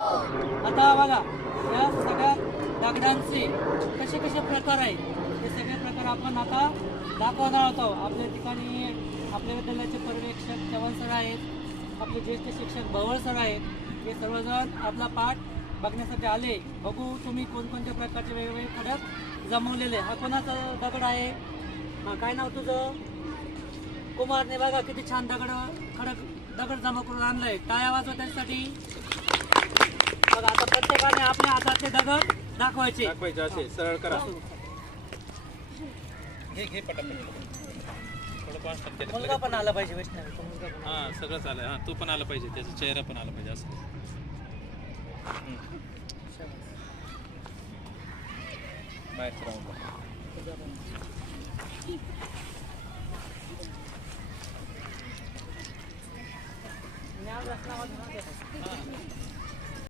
आता बघा या सगळ्या दगडांचे कसे कसे प्रकार आहेत हे सगळे प्रकार आपण आता दाखवणार आहोत. आपल्या ठिकाणी आपल्या विद्यालयाचे पर्यवेक्षक चव्हाण सर आहेत आपले ज्येष्ठ शिक्षक भवळ सर आहेत. हे सर्वजण आपला पाठ बघण्यासाठी आले. बघू तुम्ही कोणकोणत्या प्रकारचे वेगवेगळे खडक जमवलेले. हा कोणाचा दगड आहे? हा काय नाव तुझं? कुमारने बघा किती छान दगड खडक दगड जमा करून आणलाय. टाळ्या वाजवा त्यासाठी. हातातले दगड दाखवायचे. दाखवायचे असे सरळ करा. हो. हे. घे पटापट. मुलगा पण आला पाहिजे वैष्णवी. तो सगळंच आलं हा तू पण आला पाहिजे. त्याचा चेहरा पण आला पाहिजे असं. हम्म. बाहेर